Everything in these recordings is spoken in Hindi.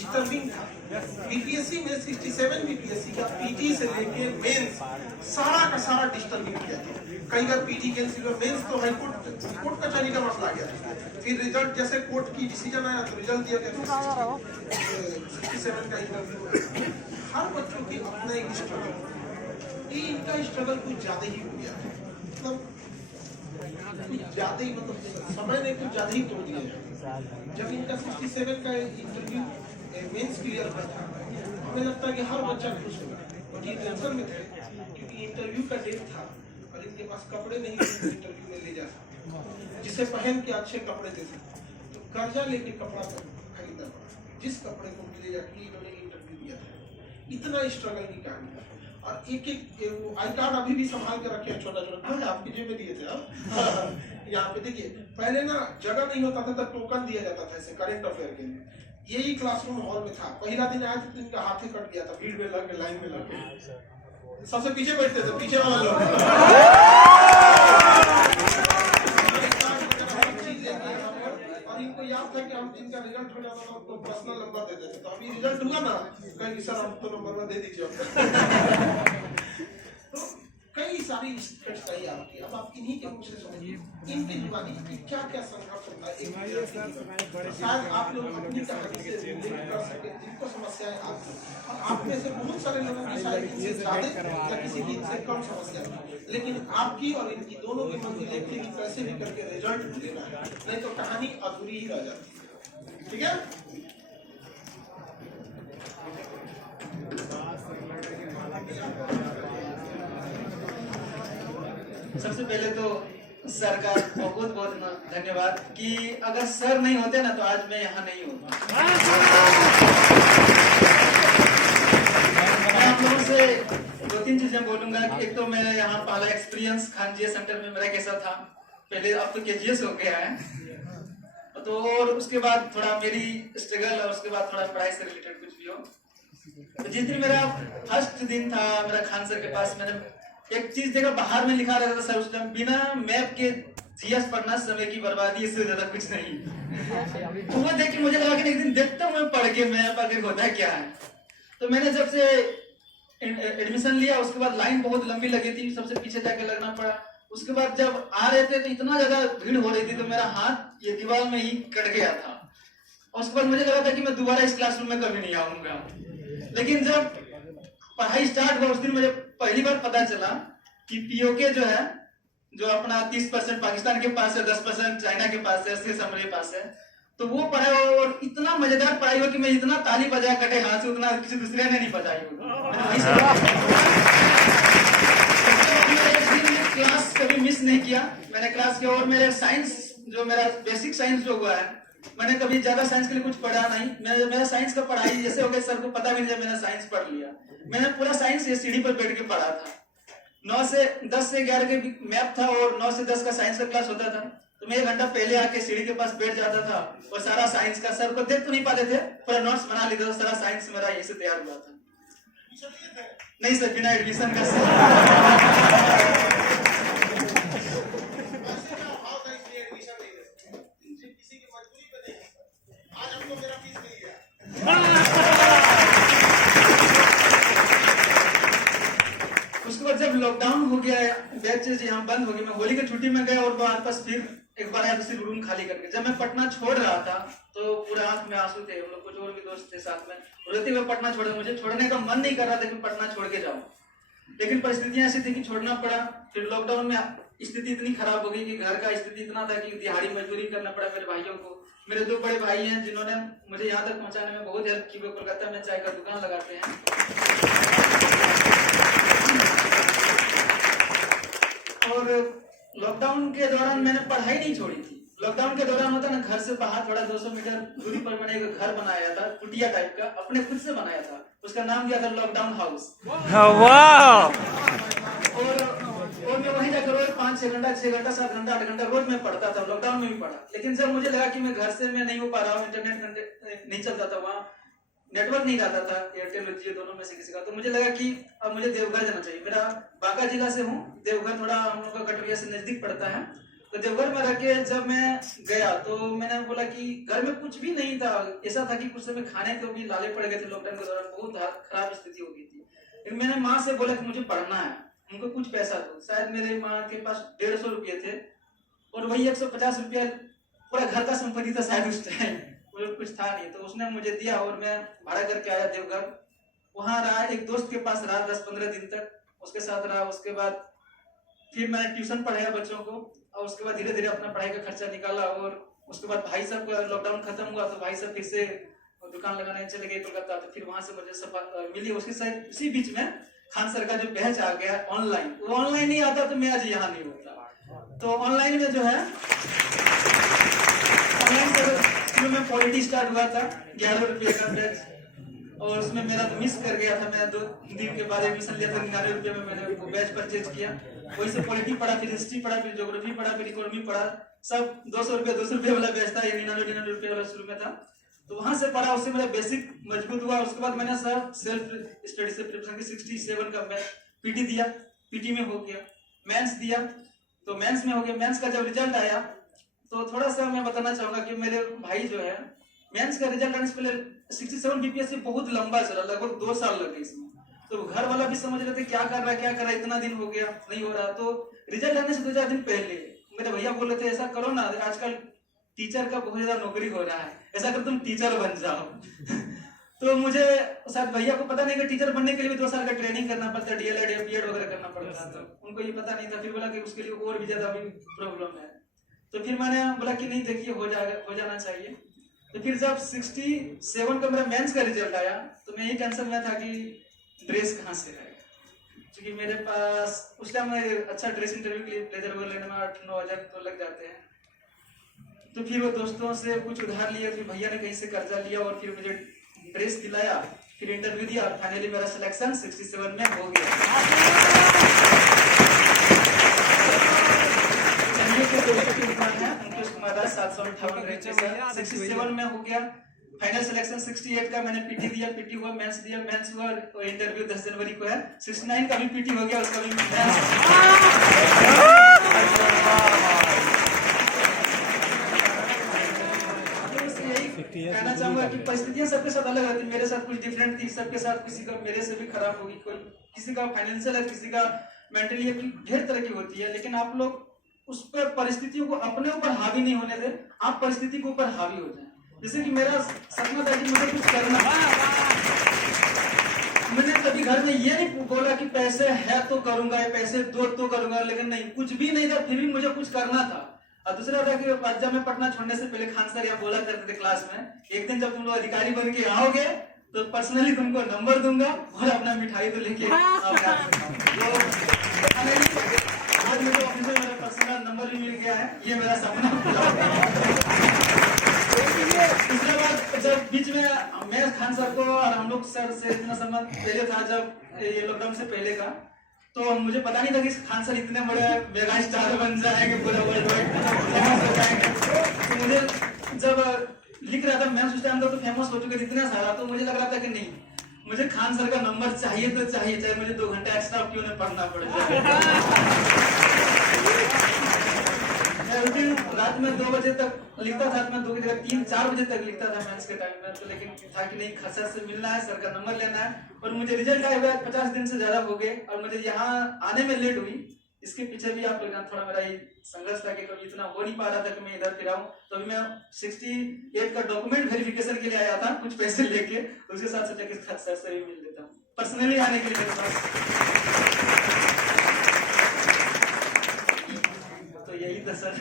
डिस्टर्बिंग था। बीपीएससी में 67 बीपीएससी का पीटी से लेके मेंस सारा का सारा डिस्टर्बिंग किया था। कई बार पीटी कैंसिल हुआ, मेंस तो कोर्ट कचहरी का मसला आ गया। फिर रिजल्ट जैसे कोर्ट की डिसीजन आया तो रिजल्ट दिया गया 67 का इंटरव्यू। हर बच्चों की अपना एक स्ट्रगल, ये इनका स्ट्रगल कुछ ज्यादा ही हो गया, मतलब कुछ ज्यादा ही, मतलब समय ने कुछ ज्यादा ही तोड़ दिया। जब इनका 67 का इंटरव्यू मेंस क्लियर हुआ था, हमें लगता है कि हर बच्चा खुश होगा, क्योंकि टेंशन में थे, क्योंकि इंटरव्यू का डेट था और इनके पास कपड़े नहीं थे इंटरव्यू में ले जा सकते, जिसे पहन के अच्छे कपड़े दे सकते, तो कर्जा लेके कपड़ा खरीदना पड़ा। जिस कपड़े को मिलेगा कि इन्होंने इंटरव्यू दिया था, इतना स्ट्रगल की कहानी है। और एक आई कार्ड अभी भी संभाल के रखे हैं, छोटा छोटा, आपकी जेब में दिए थे आप। यहाँ पे देखिए, पहले ना जगह नहीं होता था तो टोकन दिया जाता था ऐसे करेंट अफेयर के लिए। यही क्लासरूम हॉल में था। पहला दिन आया तो इनका हाथ ही कट गया था, भीड़ में लग के लाइन में लग के सबसे पीछे बैठते थे, पीछे वाला लोग। और इनको याद था कि हम जिनका रिजल्ट हो जाता था उनको पर्सनल नंबर दे देते। तो अभी रिजल्ट हुआ ना, कहेंगे सर आप तो नंबर दे दीजिए। तो कई सारी स्टेट्स आई आपकी, अब आप इन्हीं के मुझसे समझिए इनकी जुबानी की क्या क्या संघर्ष होता है। शायद आप लोग अपनी कहानी से रिलेट कर सके, जिनको समस्याएं आती हैं, और आप में से बहुत सारे लोगों की शायद इनसे ज्यादा या किसी की इनसे कम समस्या है, लेकिन आपकी और इनकी दोनों की मंजिल एक थी कि कैसे भी करके रिजल्ट लेना है, नहीं तो कहानी अधूरी ही रह जाती है। ठीक है, सबसे पहले तो सर का बहुत बहुत धन्यवाद कि अगर सर नहीं होते ना तो आज मैं यहाँ नहीं होता। मैं आप लोगों से 2-3 चीजें बोलूंगा। एक तो मेरे यहाँ पहला एक्सपीरियंस खानजिया सेंटर में मेरा कैसा था पहले, अब तो केजीएस हो गया है, तो और उसके बाद थोड़ा मेरी स्ट्रगल, और उसके बाद थोड़ा पढ़ाई से रिलेटेड कुछ भी हो। तो जिस दिन मेरा फर्स्ट दिन था मेरा खान सर के पास, मैंने एक चीज देखा, बाहर में लिखा रहता था सर उस टाइम, बिना मैप के जीएस पढ़ना समय की बर्बादी, इससे ज्यादा कुछ नहीं। तो वो देख के मुझे लगा कि एक दिन देखता हूँ मैं पढ़ के मैप आखिर होता है क्या है। तो मैंने जब से एडमिशन लिया उसके बाद लाइन बहुत लंबी लगी थी, सबसे पीछे जाके लगना पड़ा। उसके बाद जब आ रहे थे तो इतना ज्यादा भीड़ हो रही थी तो मेरा हाथ ये दीवार में ही कट गया था। और उसके बाद मुझे लगा था कि मैं दोबारा इस क्लासरूम में कभी नहीं आऊंगा। लेकिन जब पढ़ाई स्टार्ट हुआ उस दिन मुझे पहली बार पता चला कि पीओके जो है, जो अपना 30% पाकिस्तान के पास है, 10% चाइना के पास है, 80% हमारे पास है, तो वो पढ़ाई और इतना मजेदार पढ़ाई हो कि मैं इतना ताली बजा कटे हाथ से उतना किसी दूसरे ने नहीं बजाई क्लास कभी मिस नहीं किया मैंने क्लास किया। और मेरे साइंस जो मेरा बेसिक साइंस जो हुआ है, मैंने कभी ज्यादा साइंस के लिए कुछ पढ़ा नहीं। मेरा साइंस का पढ़ाई जैसे हो गया, सर को पता भी नहीं मैंने साइंस पढ़ लिया। मैंने पूरा साइंस ये सीढ़ी पर बैठ के पढ़ा था। 9 से 10 से 11 के मैथ था और 9 से 10 का साइंस का क्लास होता था, तो मैं 1 घंटा पहले आके सीढ़ी के पास बैठ जाता था और सारा साइंस का, सर को देख तो नहीं पाते थे, पूरा नोट्स बना लेता था। सारा साइंस मेरा यही से तैयार हुआ था। नहीं सर, बिना एडमिशन का लॉकडाउन हो गया, बैचेज यहाँ बंद हो गए, मैं होली की छुट्टी में गया और वापस फिर एक बार आया दूसरी रूम खाली करके। जब मैं पटना छोड़ रहा था तो पूरे आंख में आंसू थे, हम लोग कुछ और भी दोस्त थे साथ में, रोते हुए पटना छोड़े। मुझे छोड़ने का मन नहीं कर रहा था कि पटना छोड़ के जाऊं, लेकिन परिस्थितियां ऐसी थी कि छोड़ना पड़ा। फिर लॉकडाउन में स्थिति इतनी खराब हो गई कि घर का स्थिति इतना था कि दिहाड़ी मजदूरी करना पड़ा मेरे भाइयों को। मेरे 2 बड़े भाई हैं जिन्होंने मुझे यहाँ तक पहुंचाने में बहुत हेल्प की। वो कोलकाता में चाय का दुकान लगाते हैं। और लॉकडाउन के दौरान मैंने पढ़ाई नहीं छोड़ी थी। लॉकडाउन के दौरान होता ना, घर से बाहर थोड़ा 200 मीटर दूरी पर मैंने एक घर बनाया था, कुटिया टाइप का, अपने खुद से बनाया था। उसका नाम दिया था लॉकडाउन हाउस। और मैं वहीं जाकर रोज 5-6 घंटा, 6 घंटा, 7 घंटा, 8 घंटा रोज मैं पढ़ता था। लॉकडाउन में भी पढ़ा। लेकिन जब मुझे लगा कि मैं घर से मैं नहीं हो पा रहा हूँ, इंटरनेट नहीं चलता था, वहाँ नेटवर्क नहीं रहता था, एयरटेल और जियो दोनों में से किसी का, तो मुझे लगा कि अब मुझे देवघर जाना चाहिए। मेरा बांका जिला से हूँ, देवघर थोड़ा हम लोग का कटरिया से नजदीक पड़ता है। तो देवघर में रह के जब मैं गया तो मैंने बोला कि घर में कुछ भी नहीं था। ऐसा था कि कुछ समय खाने को भी लाले पड़ गए थे लॉकडाउन के दौरान, बहुत खराब स्थिति हो गई थी। लेकिन मैंने माँ से बोला कि मुझे पढ़ना है, उनको कुछ पैसा दो। शायद मेरे माँ के पास 150 रुपये थे और वही 150 रुपया पूरा घर का संपत्ति था शायद उस टाइम, कुछ था नहीं। तो उसने मुझे दिया और मैं भाड़ा करके आया देवघर। वहां रहा, एक दोस्त के पास रहा 10-15 दिन तक, उसके साथ रहा। उसके बाद फिर मैंने ट्यूशन पढ़ाया बच्चों को और उसके बाद धीरे धीरे अपना पढ़ाई का खर्चा निकाला। और उसके बाद भाई साहब का लॉकडाउन खत्म हुआ तो भाई साहब फिर से दुकान लगाने चले गए कोलकाता। तो फिर वहां से मुझे सब मिली। उसके साथ इसी बीच में खान सर का जो बैच आ गया ऑनलाइन, वो ऑनलाइन नहीं आता तो मैं आज यहाँ नहीं होता। तो ऑनलाइन में जो है ऑनलाइन में पॉलिटी स्टार्ट हुआ था 11 रुपये का बैच, और उसमें मेरा तो मिस कर गया था। मैं 2 दिन के बाद एडमिशन लिया था, 99 रुपये में मैंने वो बैच परचेज किया। वही से पॉलिटी पढ़ा, फिर हिस्ट्री पढ़ा, फिर ज्योग्राफी पढ़ा, फिर इकोनॉमी पढ़ा। सब 200 रुपये वाला बैच था, ये 99 रुपये वाला शुरू में था। तो वहां से पढ़ा, उससे मेरा बेसिक मजबूत हुआ। उसके बाद मैंने सर सेल्फ स्टडी से प्रिपरेशन की 67 का मैं पीटी दिया, पीटी में हो गया। मेंस दिया तो मेंस में हो गया। मेंस का जब रिजल्ट आया तो थोड़ा सा मैं बताना चाहूंगा कि मेरे भाई जो है मेंस का रिजल्ट आने से पहले 67 बीपीएस से बहुत लंबा चला, लगभग 2 साल लग गए इसमें। तो घर वाला भी समझ रहे थे क्या कर रहा है, इतना दिन हो गया नहीं हो रहा। तो रिजल्ट आने से 2-4 दिन पहले मेरे भैया बोल रहे थे ऐसा करो ना, आजकल टीचर का बहुत ज्यादा नौकरी हो रहा है, ऐसा कर तुम टीचर बन जाओ। तो मुझे शायद भैया को पता नहीं कि टीचर बनने के लिए भी 2 साल का ट्रेनिंग करना पड़ता है, डीएलएड या बीएड वगैरह करना पड़ता है। तो उनको ये पता नहीं था। फिर बोला कि उसके लिए और भी ज्यादा अभी प्रॉब्लम है। तो फिर मैंने बोला कि नहीं देखिए हो जाना चाहिए। तो फिर जब 67 का मेरा मेंस का रिजल्ट आया तो मैं यही टेंशन में था कि ड्रेस कहाँ से रहेगा, क्योंकि मेरे पास उस टाइम अच्छा ड्रेस इंटरव्यू के लिए ब्लेजर वगैरह लेने में 8-9 हज़ार तो लग जाते हैं। तो फिर वो दोस्तों से कुछ उधार लिया, फिर भैया ने कहीं से कर्जा लिया और फिर मुझे ड्रेस दिलाया, फिर इंटरव्यू दिया और फाइनली मेरा सिलेक्शन 67 में हो गया। अंकुश कुमार दास 758 रैंक के साथ 67 में हो गया। फाइनल सिलेक्शन 68 का मैंने पीटी दिया, पीटी हुआ, मेंस दिया, मेंस हुआ और इंटरव्यू 10 जनवरी को है। 69 का भी पीटी हो गया, उसका भी कहना चाहूंगा कि परिस्थितियां सबके साथ अलग रहती, मेरे साथ कुछ डिफरेंट थी, सबके साथ किसी का मेरे से भी खराब होगी, कोई किसी का फाइनेंशियल है, किसी का मेंटली है, ढेर तरह की होती है। लेकिन आप लोग उस पर परिस्थितियों को अपने ऊपर हावी नहीं होने दें, आप परिस्थिति के ऊपर हावी हो जाएं। जैसे कि मेरा सपना था कि मुझे कुछ करना, मैंने कभी घर में ये नहीं बोला कि पैसे है तो करूंगा या पैसे दो तो करूंगा, लेकिन नहीं, कुछ भी नहीं था, फिर भी मुझे कुछ करना था। और दूसरा था कि जब मैं पटना छोड़ने से पहले खान सर यहाँ बोला करते थे क्लास में, एक दिन जब तुम लोग अधिकारी बन के आओगे तो पर्सनली तुमको नंबर दूंगा और अपना मिठाई तो लेके आज मुझे ऑफिस में मेरा पर्सनल नंबर भी मिल गया है, ये मेरा सपना। उसके बाद जब बीच में मैं खान सर को और हम लोग सर से इतना संबंध पहले था, जब ये लॉकडाउन से पहले का, तो मुझे पता नहीं था कि खान सर इतने बड़े मेगा स्टार बन जाएंगे, पूरा वर्ल्ड वाइड फेमस हो जाएंगे। तो मुझे जब लिख रहा था मैं उस टाइम तो फेमस हो चुके थे इतना सारा, तो मुझे लग रहा था कि नहीं, मुझे खान सर का नंबर चाहिए तो चाहिए, चाहे मुझे 2 घंटा एक्स्ट्रा क्यों न पढ़ना पड़ जाए। रात में 2 बजे तक लिखता था, मैं 2 की जगह 3-4 बजे तक लिखता था मेंस के टाइम में। तो लेकिन था कि नहीं, सर से मिलना है, सर का नंबर लेना है। और मुझे रिजल्ट आए हुए 50 दिन से ज्यादा हो गए और मुझे यहाँ आने में लेट हुई। इसके पीछे भी आप लोग थोड़ा मेरा संघर्ष था कि कभी इतना हो नहीं पा रहा था कि मैं इधर फिर आऊं। तो अभी मैं 68 का डॉक्यूमेंट वेरिफिकेशन के लिए आया था, कुछ पैसे लेके, उसके साथ सोचा कि सर से भी मिल लेता हूँ, पर्सनली आने के लिए मेरे पास। तो यही था सर।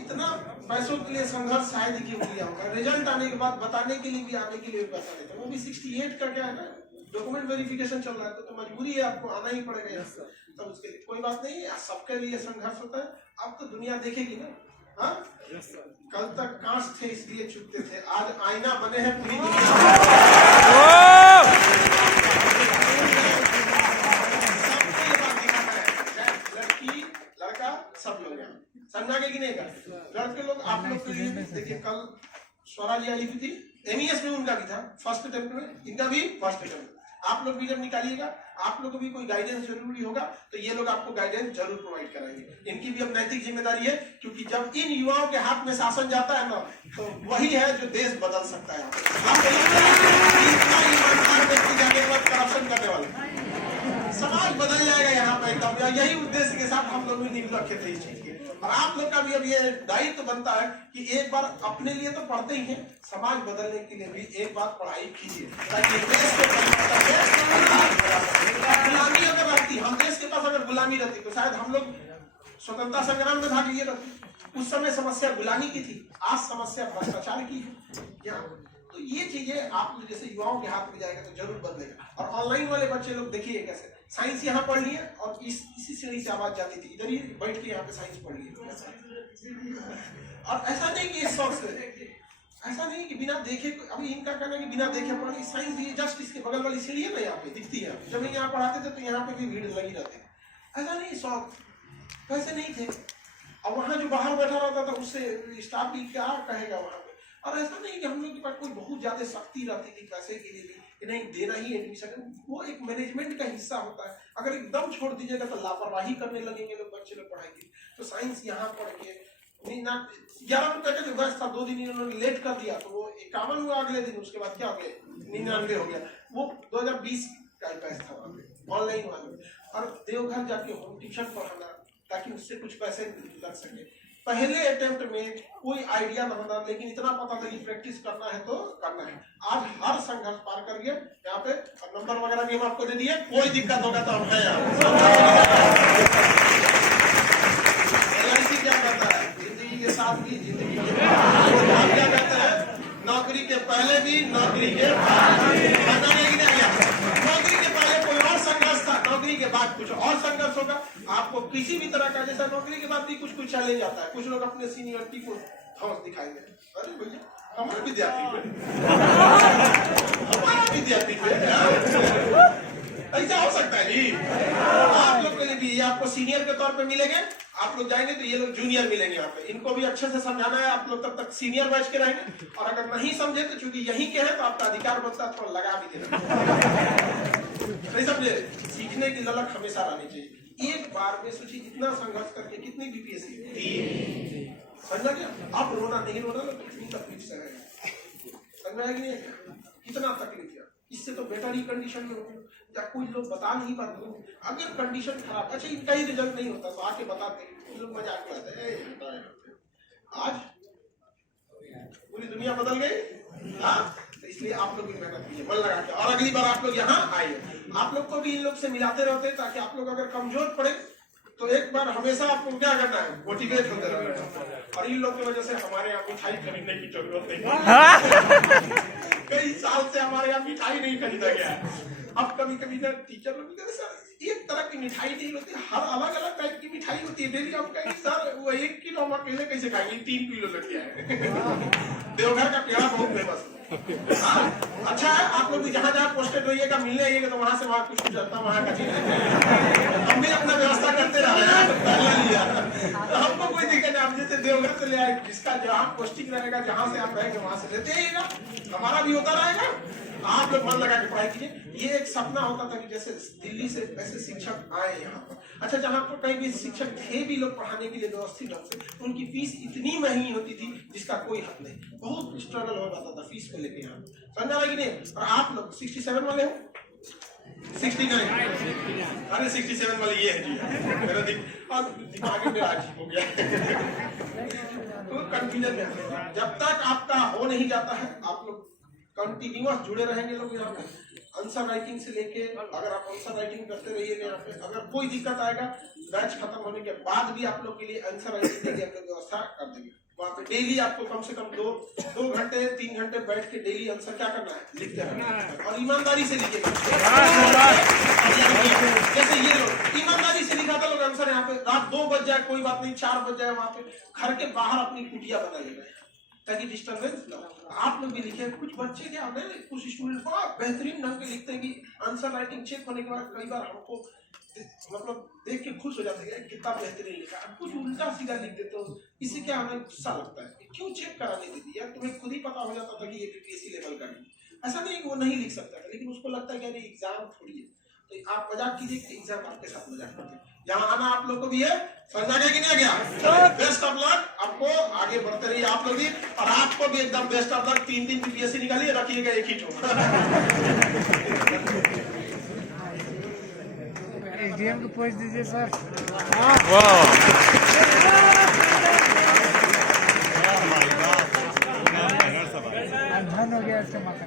इतना पैसों के लिए संघर्ष शायद ही क्यों किया होगा, रिजल्ट आने के बाद बताने के लिए भी, आने के लिए भी पैसा देते हैं। वो भी 68 का क्या है ना, डॉक्यूमेंट वेरिफिकेशन चल रहा है, तो मजबूरी है, आपको आना ही पड़ेगा। तब उसके लिए कोई बात नहीं, सबके लिए संघर्ष होता है। अब तो दुनिया देखेगी ना। हाँ, कल तक कांच थे इसलिए चुपते थे, आज आईना बने हैं पूरी दुनिया। सब लोग समझा के कि नहीं कर लड़के लोग, आप लोग के लिए देखिए, कल स्वराज लिखी थी, MES में उनका भी था फर्स्ट अटेम्प्ट में, इनका भी फर्स्ट अटेम्प्ट। आप लोग भी जब निकालिएगा, आप लोग को भी कोई गाइडेंस जरूरी होगा, तो ये लोग आपको गाइडेंस जरूर प्रोवाइड कराएंगे। इनकी भी अब नैतिक जिम्मेदारी है, क्योंकि जब इन युवाओं के हाथ में शासन जाता है ना, तो वही है जो देश बदल सकता है। आप इतना ईमानदार व्यक्ति जाने के बाद करप्शन करने वाले, समाज बदल जाएगा यहाँ पे एकदम। यही उद्देश्य के साथ हम लोग भी निकल रखे थे इस चीज के। और आप लोग का भी अब ये दायित्व बनता है कि एक बार अपने लिए तो पढ़ते ही हैं, समाज बदलने के लिए भी एक बार पढ़ाई कीजिए, ताकि देश को गुलामी अगर रहती, हम देश के पास अगर गुलामी रहती तो शायद हम लोग स्वतंत्रता संग्राम में भाग लिए रहते। उस समय समस्या गुलामी की थी, आज समस्या भ्रष्टाचार की है यहाँ। तो ये चीजें आप जैसे युवाओं के हाथ में जाएगा तो जरूर बदलेगा। और ऑनलाइन वाले बच्चे लोग देखिए कैसे साइंस यहाँ पढ़ लिए, और इसी श्रेणी से आवाज जाती थी, इधर ही बैठ के यहाँ पे साइंस पढ़ लिए। और ऐसा नहीं कि इस शौक से, ऐसा नहीं कि बिना देखे, अभी इनका कहना है कि बिना देखे पढ़ साइंस, ये जस्ट इसके बगल वाली सीढ़ी है ना यहाँ पे दिखती है, जब यहाँ पढ़ाते थे तो यहाँ पे भी भीड़ लगी रहती है। ऐसा नहीं, शौक वैसे नहीं थे। और वहाँ जो बाहर बैठा रहता था उससे स्टाफ भी क्या कहेगा वहाँ पे। और ऐसा नहीं कि हम लोग के पास कोई बहुत ज्यादा सख्ती रहती थी पैसे के लिए भी कि नहीं देना ही एडमिशन, वो एक मैनेजमेंट का हिस्सा होता है। अगर एकदम छोड़ दीजिएगा तो लापरवाही करने लगेंगे लोग, बच्चे लोग पढ़ाई की। तो साइंस यहाँ पढ़ के 11 रुपए का जो बस था, 2 दिन इन्होंने लेट कर दिया तो वो 51 हुआ अगले दिन, उसके बाद क्या हो गया 99 हो गया। वो 2020 का बैच था वहाँ पे ऑनलाइन वाले। और देवघर जाके होम ट्यूशन पढ़ाना ताकि उससे कुछ पैसे लग सके। पहले अटेम्प्ट में कोई आइडिया न होना, लेकिन इतना पता था कि प्रैक्टिस करना है तो करना है। आज हर संघर्ष पार कर गया यहाँ पे, और नंबर वगैरह भी हम आपको दे दिए, कोई दिक्कत होगा तो हम है यहाँ। LIC क्या कहता है, जिंदगी के साथ भी जिंदगी के बाद क्या कहता है, नौकरी के पहले भी नौकरी के बाद भी। नौकरी के पहले कोई और संघर्ष था, नौकरी के बाद कुछ और संघर्ष होगा। आपको किसी भी तरह का, जैसा नौकरी के बाद भी कुछ कुछ चैलेंज आता है। कुछ लोग अपने सीनियरिटी को हौस दिखाएंगे, अरे भैया हमारे विद्यार्थी पे, हमारा विद्यार्थी पे ऐसा हो सकता है जी। आप लोग के लिए भी ये आपको सीनियर के तौर पे मिलेंगे, आप लोग जाएंगे तो ये लोग जूनियर मिलेंगे यहाँ पे। इनको भी अच्छे से समझाना है, आप लोग तब तक सीनियर बैच के रहेंगे। और अगर नहीं समझे तो चूंकि यहीं के हैं तो आपका अधिकार बनता है थोड़ा लगा भी देना। नहीं समझे, सीखने की ललक हमेशा रहनी चाहिए। एक बार में सोचिए इतना संघर्ष करके कितनी बीपीएससी दी, समझा क्या? अब रोना नहीं रोना तो कितनी तकलीफ से है, समझा है कि नहीं? कितना तकलीफ है, इससे तो बेटर ही कंडीशन में होती है। या कोई लोग बता नहीं पाते, अगर कंडीशन खराब, अच्छा इनका ही रिजल्ट नहीं होता तो आके बताते, लोग मजाक उड़ाते हैं। आज पूरी दुनिया बदल गई, हाँ। इसलिए आप लोग भी मेहनत कीजिए, मन लगा के। और अगली बार आप लोग यहाँ आइए, आप लोग को भी इन लोग से मिलाते रहते हैं, ताकि आप लोग अगर कमजोर पड़े तो एक बार हमेशा आपको क्या करना है, मोटिवेट होते रहना। और इन लोग की वजह से हमारे यहाँ मिठाई खरीदने की जरूरत नहीं। कई साल से हमारे यहाँ मिठाई नहीं खरीदा गया। अब कभी कभी ना टीचर लोग कहते सर एक तरह की मिठाई नहीं होती, हर अलग अलग टाइप की मिठाई होती है। डेली हम कहेंगे सर वो 1 किलो हम अकेले कैसे खाएंगे, 3 किलो लेके आए। देवघर का पेड़ा बहुत फेमस है। अच्छा है, आप लोग भी जहाँ जहाँ पोस्टेड रहिएगा, मिलने आइएगा तो वहाँ से वहाँ कुछ चलता, वहाँ का चीज हम भी अपना व्यवस्था करते रहे हैं। तो हमको कोई दिक्कत नहीं, आप जैसे देवघर से ले आए, जिसका जहाँ पोस्टिंग रहेगा, जहाँ से आप रहेंगे वहाँ से लेते आइएगा, हमारा भी होता रहेगा। आप लोग मन लगा के पढ़ाई कीजिए। ये एक सपना होता था कि जैसे दिल्ली से ऐसे शिक्षक आए यहाँ पर। अच्छा, जहाँ पर कहीं भी शिक्षक थे भी लोग पढ़ाने के लिए व्यवस्थित ढंग से, उनकी फीस इतनी महंगी होती थी जिसका कोई हद नहीं, बहुत स्ट्रगल हो जाता था फीस को लेके यहाँ, समझा कि नहीं? और आप लोग 67 वाले हो, 69, अरे 67 वाले ये है जी, मेरा दिमाग में आज हो गया। तो कंफ्यूजन में, जब तक आपका हो नहीं जाता है, आप लोग कंटिन्यूअस जुड़े रहेंगे लोग यहाँ पे। आंसर राइटिंग से लेके, अगर आप आंसर राइटिंग करते रहिएगा यहाँ पे, अगर कोई दिक्कत आएगा बैच खत्म होने के बाद भी आप लोग के लिए आंसर राइटिंग के लिए हम लोग व्यवस्था कर देंगे। वहाँ पे डेली आपको कम से कम 2 घंटे 3 घंटे बैठ के डेली आंसर क्या करना है, लिखते रहना है। और ईमानदारी से लिखिएगा, जैसे ये लोग ईमानदारी से लिखा था लोग आंसर यहाँ पे, रात 2 बज जाए कोई बात नहीं, 4 बज जाए, वहाँ पे घर के बाहर अपनी कुटिया बनाइएगा ताकि डिस्टर्बेंस ना हो। आप लोग भी लिखे। कुछ बच्चे क्या होते हैं, कुछ स्टूडेंट बड़ा बेहतरीन ढंग के लिखते हैं कि आंसर राइटिंग चेक होने के बाद कई बार हमको मतलब देख के खुश हो जाते हैं कितना बेहतरीन लिखा। कुछ उल्टा सीधा लिख देते हो, इससे क्या हमें गुस्सा लगता है, क्यों चेक कराने दीजिए यार, तुम्हें खुद ही पता हो जाता था कि ये बीपीएससी लेवल का है। ऐसा नहीं कि वो नहीं लिख सकता था, लेकिन उसको लगता है कि अरे एग्जाम थोड़ी है, तो आप मजाक कीजिए कि एग्जाम आपके साथ मजाक करते हैं। यहाँ आना आप लोग को भी है, समझा गया कि नहीं गया? बेस्ट ऑफ लक, आपको आगे बढ़ते रहिए आप लोग भी, और आपको भी एकदम बेस्ट ऑफ लक। 3 बीपीएससी निकालिए, रखिएगा एक ही ठो। एडीएम को पूछ दीजिए सर। धन हो गया इसका माथा।